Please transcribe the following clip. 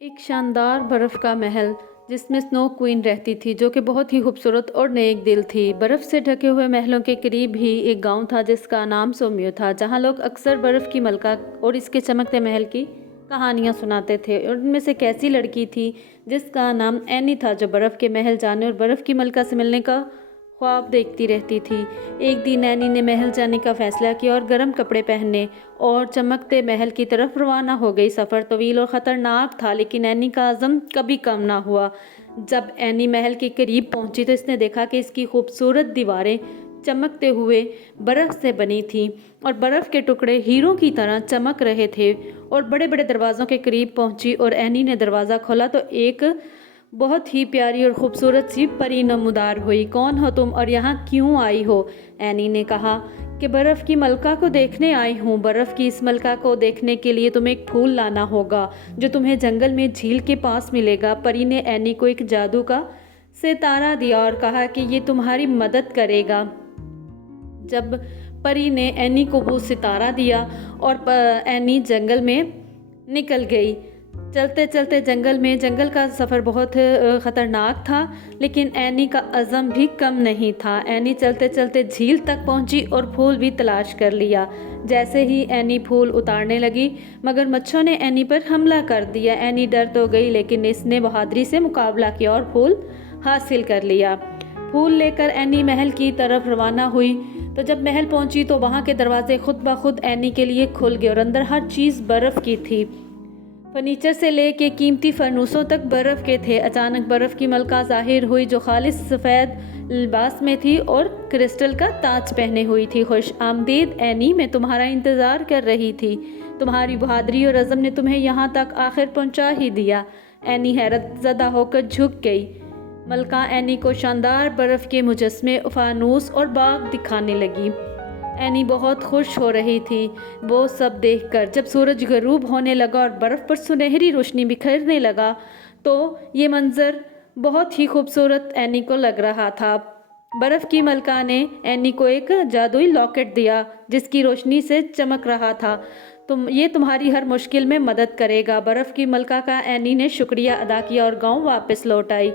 एक शानदार बर्फ़ का महल जिसमें स्नो क्वीन रहती थी, जो कि बहुत ही खूबसूरत और नेक दिल थी। बर्फ़ से ढके हुए महलों के करीब ही एक गांव था जिसका नाम सोम्यो था, जहां लोग अक्सर बर्फ़ की मलका और इसके चमकते महल की कहानियां सुनाते थे। और उनमें से एक ऐसी लड़की थी जिसका नाम एनी था, जो बर्फ़ के महल जाने और बर्फ़ की मलका से मिलने का ख्वाब देखती रहती थी। एक दिन एनी ने महल जाने का फैसला किया और गर्म कपड़े पहनने और चमकते महल की तरफ रवाना हो गई। सफ़र तवील और ख़तरनाक था, लेकिन एनी का अज़म कभी कम ना हुआ। जब एनी महल के करीब पहुंची तो इसने देखा कि इसकी खूबसूरत दीवारें चमकते हुए बर्फ़ से बनी थीं और बर्फ़ के टुकड़े हीरों की तरह चमक रहे थे। और बड़े बड़े दरवाज़ों के करीब पहुंची और एनी ने दरवाज़ा खोला तो एक बहुत ही प्यारी और खूबसूरत सी परी नमूदार हुई। कौन हो तुम और यहाँ क्यों आई हो? एनी ने कहा कि बर्फ़ की मलका को देखने आई हूँ। बर्फ़ की इस मलका को देखने के लिए तुम्हें एक फूल लाना होगा जो तुम्हें जंगल में झील के पास मिलेगा। परी ने एनी को एक जादू का सितारा दिया और कहा कि ये तुम्हारी मदद करेगा। जब परी ने एनी को वो सितारा दिया और एनी जंगल में निकल गई। चलते चलते जंगल का सफ़र बहुत ख़तरनाक था, लेकिन एनी का अज़म भी कम नहीं था। एनी चलते चलते झील तक पहुंची और फूल भी तलाश कर लिया। जैसे ही एनी फूल उतारने लगी, मगरमच्छों ने एनी पर हमला कर दिया। एनी डर तो गई, लेकिन इसने बहादुरी से मुकाबला किया और फूल हासिल कर लिया। फूल लेकर एनी महल की तरफ रवाना हुई। तो जब महल पहुंची तो वहाँ के दरवाजे खुद ब खुद एनी के लिए खुल गए और अंदर हर चीज़ बर्फ़ की थी। फर्नीचर से लेके कीमती फरनूसों तक बर्फ़ के थे। अचानक बर्फ़ की मलका ज़ाहिर हुई, जो खालिस सफ़ेद लिबास में थी और क्रिस्टल का ताज पहने हुई थी। खुश आमदीद एनी, मैं तुम्हारा इंतज़ार कर रही थी। तुम्हारी बहादुरी और अज़म ने तुम्हें यहाँ तक आखिर पहुँचा ही दिया। एनी हैरत ज़दा होकर झुक गई। मलका एनी को शानदार बर्फ़ के मुजस्मे, फानूस और बाग दिखाने लगी। एनी बहुत खुश हो रही थी वो सब देखकर। जब सूरज गरूब होने लगा और बर्फ़ पर सुनहरी रोशनी बिखरने लगा तो ये मंज़र बहुत ही खूबसूरत एनी को लग रहा था। बर्फ़ की मलका ने एनी को एक जादुई लॉकेट दिया जिसकी रोशनी से चमक रहा था। ये तुम्हारी हर मुश्किल में मदद करेगा। बर्फ़ की मलका का एनी ने शुक्रिया अदा किया और गाँव वापस लौट आई।